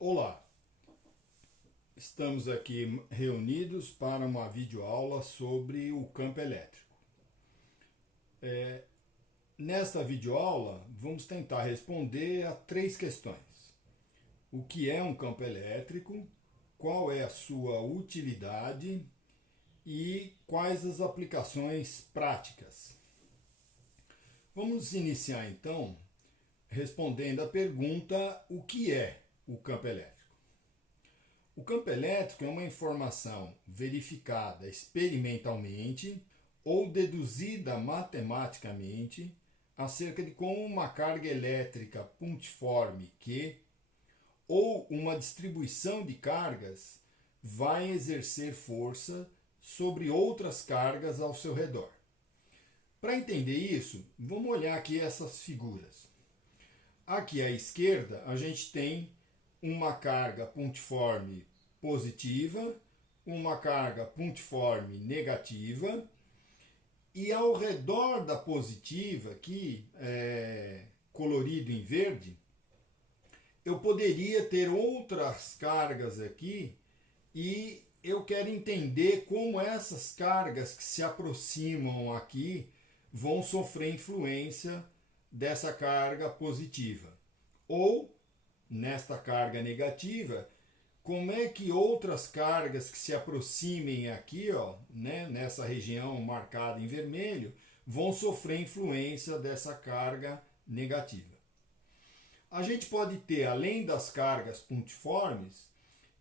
Olá, estamos aqui reunidos para uma videoaula sobre o campo elétrico. Nesta videoaula, vamos tentar responder a três questões. O que é um campo elétrico? Qual é a sua utilidade? E quais as aplicações práticas? Vamos iniciar então respondendo a pergunta: o que é o campo elétrico? O campo elétrico é uma informação verificada experimentalmente ou deduzida matematicamente acerca de como uma carga elétrica pontiforme ou uma distribuição de cargas vai exercer força sobre outras cargas ao seu redor. Para entender isso, vamos olhar aqui essas figuras. Aqui à esquerda a gente tem uma carga pontiforme positiva, uma carga pontiforme negativa, e ao redor da positiva, aqui colorido em verde, eu poderia ter outras cargas aqui, e eu quero entender como essas cargas que se aproximam aqui vão sofrer influência dessa carga positiva. Ou, nesta carga negativa, como é que outras cargas que se aproximem aqui, nessa região marcada em vermelho, vão sofrer influência dessa carga negativa. A gente pode ter, além das cargas pontiformes,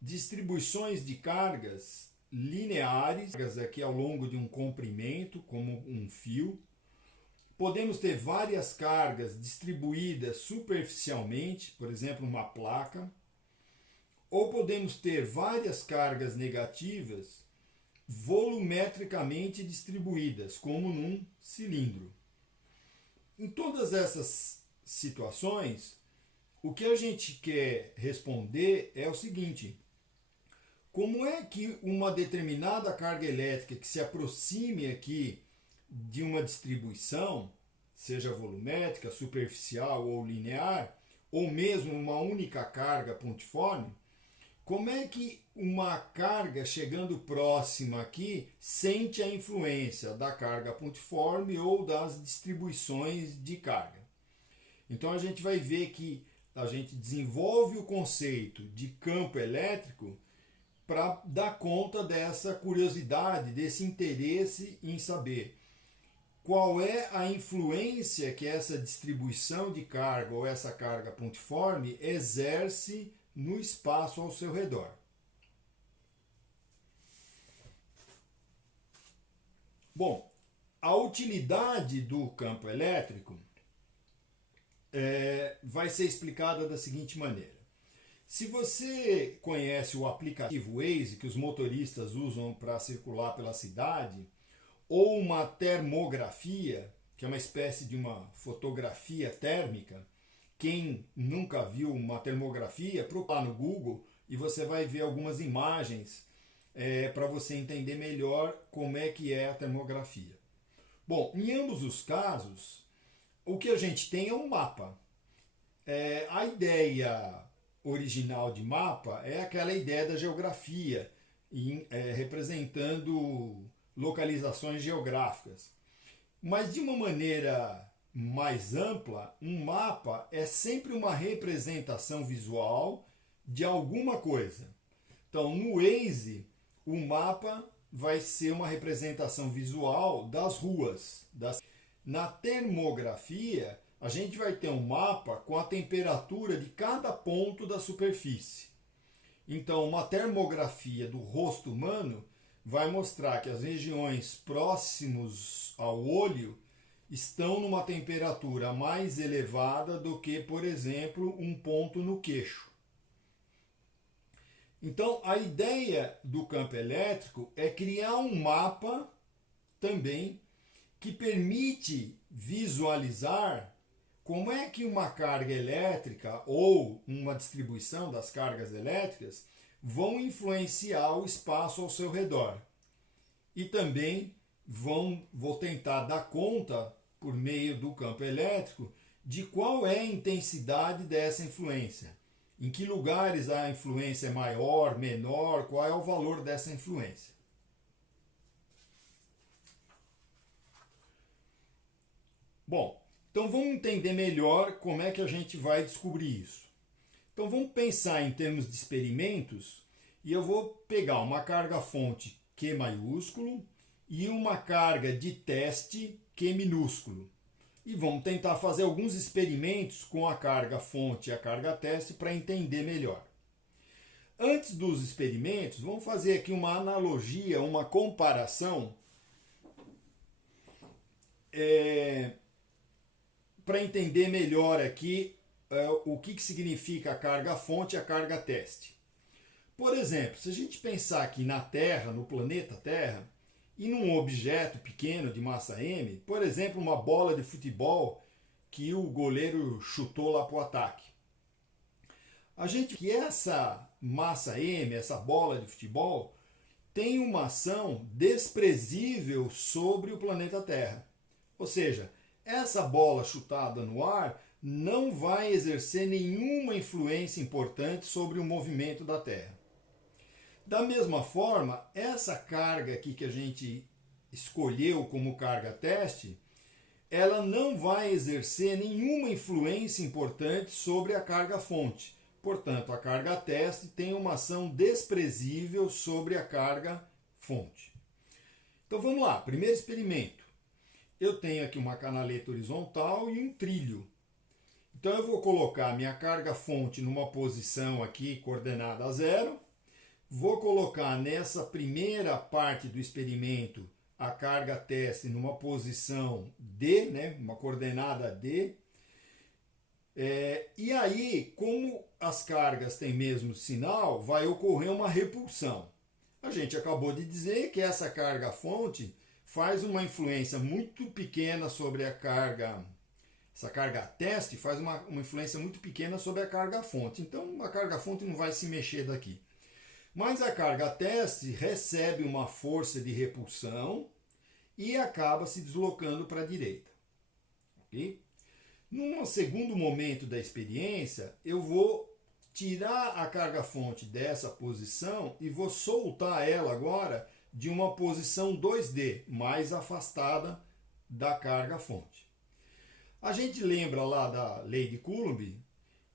distribuições de cargas lineares, aqui ao longo de um comprimento, como um fio. Podemos ter várias cargas distribuídas superficialmente, por exemplo, uma placa. Ou podemos ter várias cargas negativas volumetricamente distribuídas, como num cilindro. Em todas essas situações, o que a gente quer responder é o seguinte: como é que uma determinada carga elétrica que se aproxime aqui de uma distribuição, seja volumétrica, superficial ou linear, ou mesmo uma única carga pontiforme, como é que uma carga chegando próxima aqui sente a influência da carga pontiforme ou das distribuições de carga? Então a gente vai ver que a gente desenvolve o conceito de campo elétrico para dar conta dessa curiosidade, desse interesse em saber qual é a influência que essa distribuição de carga ou essa carga pontiforme exerce no espaço ao seu redor. Bom, a utilidade do campo elétrico vai ser explicada da seguinte maneira. Se você conhece o aplicativo Waze, que os motoristas usam para circular pela cidade, ou uma termografia, que é uma espécie de uma fotografia térmica, quem nunca viu uma termografia, procura no Google e você vai ver algumas imagens para você entender melhor como é que é a termografia. Bom, em ambos os casos, o que a gente tem é um mapa. A ideia original de mapa é aquela ideia da geografia, representando localizações geográficas. Mas de uma maneira mais ampla, um mapa é sempre uma representação visual de alguma coisa. Então, no Waze, o mapa vai ser uma representação visual das ruas. Na termografia, a gente vai ter um mapa com a temperatura de cada ponto da superfície. Então, uma termografia do rosto humano vai mostrar que as regiões próximas ao olho estão numa temperatura mais elevada do que, por exemplo, um ponto no queixo. Então, a ideia do campo elétrico é criar um mapa também que permite visualizar como é que uma carga elétrica ou uma distribuição das cargas elétricas vão influenciar o espaço ao seu redor. E também vou tentar dar conta, por meio do campo elétrico, de qual é a intensidade dessa influência. Em que lugares a influência é maior, menor, qual é o valor dessa influência? Bom, então vamos entender melhor como é que a gente vai descobrir isso. Então vamos pensar em termos de experimentos e eu vou pegar uma carga fonte Q maiúsculo e uma carga de teste Q minúsculo. E vamos tentar fazer alguns experimentos com a carga fonte e a carga teste para entender melhor. Antes dos experimentos, vamos fazer aqui uma analogia, uma comparação para entender melhor aqui o que significa a carga fonte e a carga teste. Por exemplo, se a gente pensar aqui na Terra, no planeta Terra, e num objeto pequeno de massa m, por exemplo, uma bola de futebol que o goleiro chutou lá para o ataque. A gente que essa massa m, essa bola de futebol, tem uma ação desprezível sobre o planeta Terra. Ou seja, essa bola chutada no ar não vai exercer nenhuma influência importante sobre o movimento da Terra. Da mesma forma, essa carga aqui que a gente escolheu como carga teste, ela não vai exercer nenhuma influência importante sobre a carga fonte. Portanto, a carga teste tem uma ação desprezível sobre a carga fonte. Então vamos lá, primeiro experimento. Eu tenho aqui uma canaleta horizontal e um trilho. Então eu vou colocar minha carga fonte numa posição aqui coordenada a 0. Vou colocar nessa primeira parte do experimento a carga teste numa posição D, né, uma coordenada D. E aí, como as cargas têm mesmo sinal, vai ocorrer uma repulsão. A gente acabou de dizer que essa carga fonte faz uma influência muito pequena sobre a carga. Essa carga teste faz uma influência muito pequena sobre a carga fonte. Então, a carga fonte não vai se mexer daqui. Mas a carga teste recebe uma força de repulsão e acaba se deslocando para a direita. Okay? Num segundo momento da experiência, eu vou tirar a carga fonte dessa posição e vou soltar ela agora de uma posição 2D, mais afastada da carga fonte. A gente lembra lá da lei de Coulomb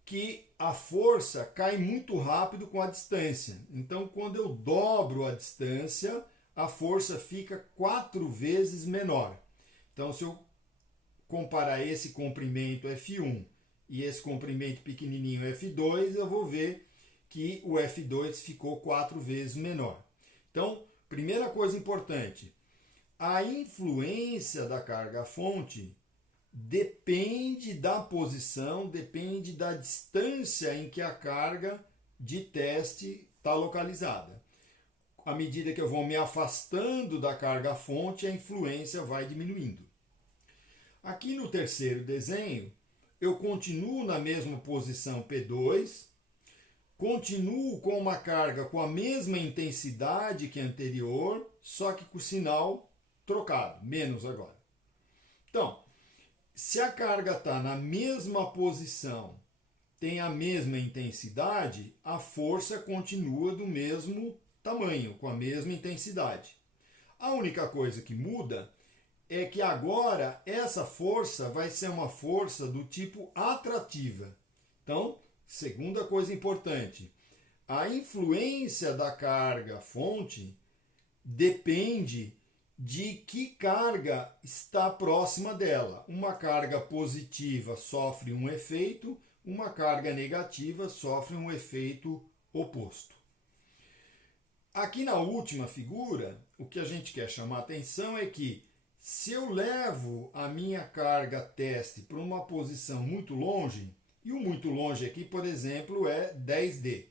que a força cai muito rápido com a distância. Então, quando eu dobro a distância, a força fica 4 vezes menor. Então, se eu comparar esse comprimento F1 e esse comprimento pequenininho F2, eu vou ver que o F2 ficou 4 vezes menor. Então, primeira coisa importante, a influência da carga fonte depende da posição, depende da distância em que a carga de teste está localizada. À medida que eu vou me afastando da carga fonte, a influência vai diminuindo. Aqui no terceiro desenho, eu continuo na mesma posição P2, continuo com uma carga com a mesma intensidade que a anterior, só que com o sinal trocado, menos agora. Então, se a carga está na mesma posição, tem a mesma intensidade, a força continua do mesmo tamanho, com a mesma intensidade. A única coisa que muda é que agora essa força vai ser uma força do tipo atrativa. Então, segunda coisa importante, a influência da carga fonte depende de que carga está próxima dela. Uma carga positiva sofre um efeito, uma carga negativa sofre um efeito oposto. Aqui na última figura, o que a gente quer chamar a atenção é que se eu levo a minha carga teste para uma posição muito longe, e o muito longe aqui, por exemplo, é 10D.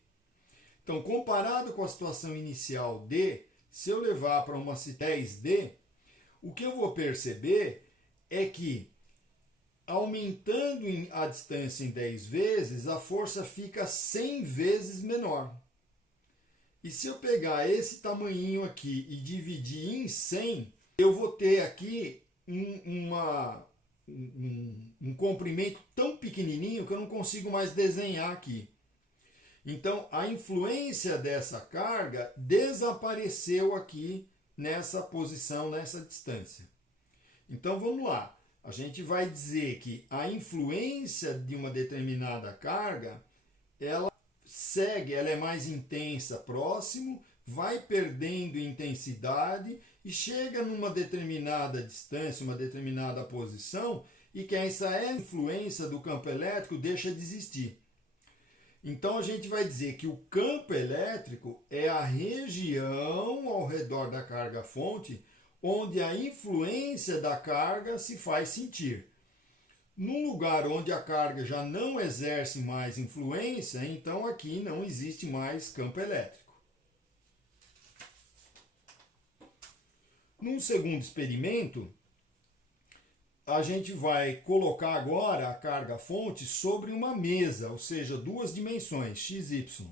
Então, comparado com a situação inicial D, se eu levar para uma 10D, o que eu vou perceber é que, aumentando a distância em 10 vezes, a força fica 100 vezes menor. E se eu pegar esse tamanhinho aqui e dividir em 100, eu vou ter aqui um comprimento tão pequenininho que eu não consigo mais desenhar aqui. Então, a influência dessa carga desapareceu aqui nessa posição, nessa distância. Então, vamos lá. A gente vai dizer que a influência de uma determinada carga, ela segue, ela é mais intensa próximo, vai perdendo intensidade e chega numa determinada distância, uma determinada posição, e que essa influência do campo elétrico deixa de existir. Então a gente vai dizer que o campo elétrico é a região ao redor da carga-fonte onde a influência da carga se faz sentir. Num lugar onde a carga já não exerce mais influência, então aqui não existe mais campo elétrico. Num segundo experimento, a gente vai colocar agora a carga-fonte sobre uma mesa, ou seja, duas dimensões, x, y.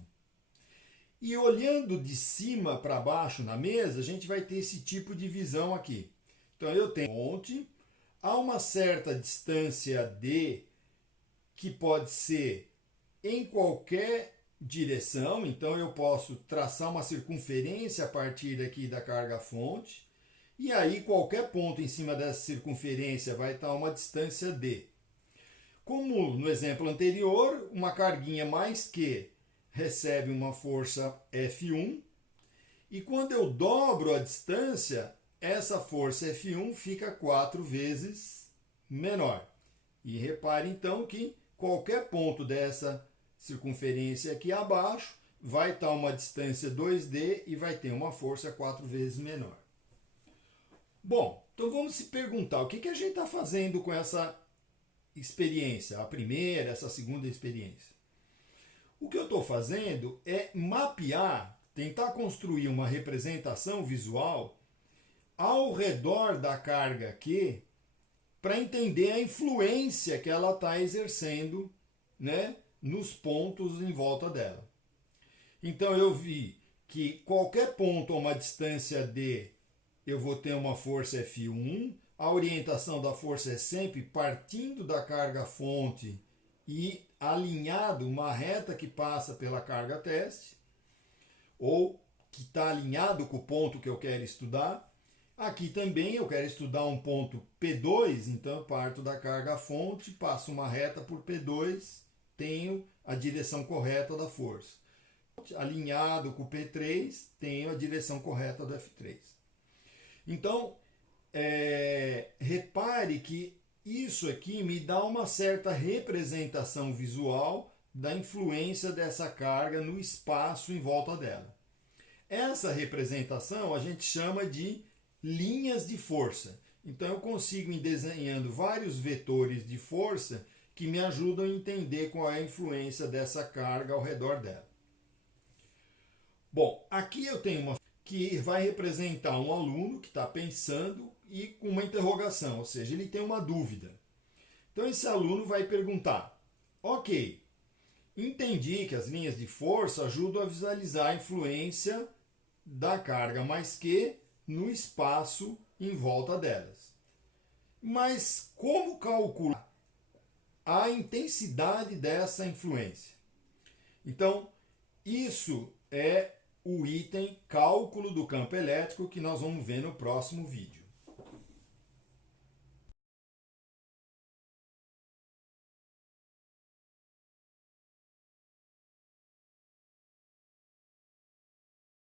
E olhando de cima para baixo na mesa, a gente vai ter esse tipo de visão aqui. Então eu tenho a fonte, a uma certa distância d, que pode ser em qualquer direção, então eu posso traçar uma circunferência a partir aqui da carga-fonte, e aí qualquer ponto em cima dessa circunferência vai estar a uma distância d. Como no exemplo anterior, uma carguinha mais Q recebe uma força F1, e quando eu dobro a distância, essa força F1 fica 4 vezes menor. E repare então que qualquer ponto dessa circunferência aqui abaixo vai estar uma distância 2D e vai ter uma força 4 vezes menor. Bom, então vamos se perguntar o que a gente está fazendo com essa experiência, a primeira, essa segunda experiência. O que eu estou fazendo é mapear, tentar construir uma representação visual ao redor da carga Q para entender a influência que ela está exercendo, né, nos pontos em volta dela. Então eu vi que qualquer ponto a uma distância D eu vou ter uma força F1, a orientação da força é sempre partindo da carga-fonte e alinhado, uma reta que passa pela carga teste, ou que está alinhado com o ponto que eu quero estudar. Aqui também eu quero estudar um ponto P2, então eu parto da carga-fonte, passo uma reta por P2, tenho a direção correta da força. Alinhado com o P3, tenho a direção correta do F3. Então, repare que isso aqui me dá uma certa representação visual da influência dessa carga no espaço em volta dela. Essa representação a gente chama de linhas de força. Então eu consigo ir desenhando vários vetores de força que me ajudam a entender qual é a influência dessa carga ao redor dela. Bom, aqui eu tenho uma que vai representar um aluno que está pensando e com uma interrogação, ou seja, ele tem uma dúvida. Então esse aluno vai perguntar, ok, entendi que as linhas de força ajudam a visualizar a influência da carga mais Q no espaço em volta delas. Mas como calcular a intensidade dessa influência? Então, isso é o item cálculo do campo elétrico que nós vamos ver no próximo vídeo.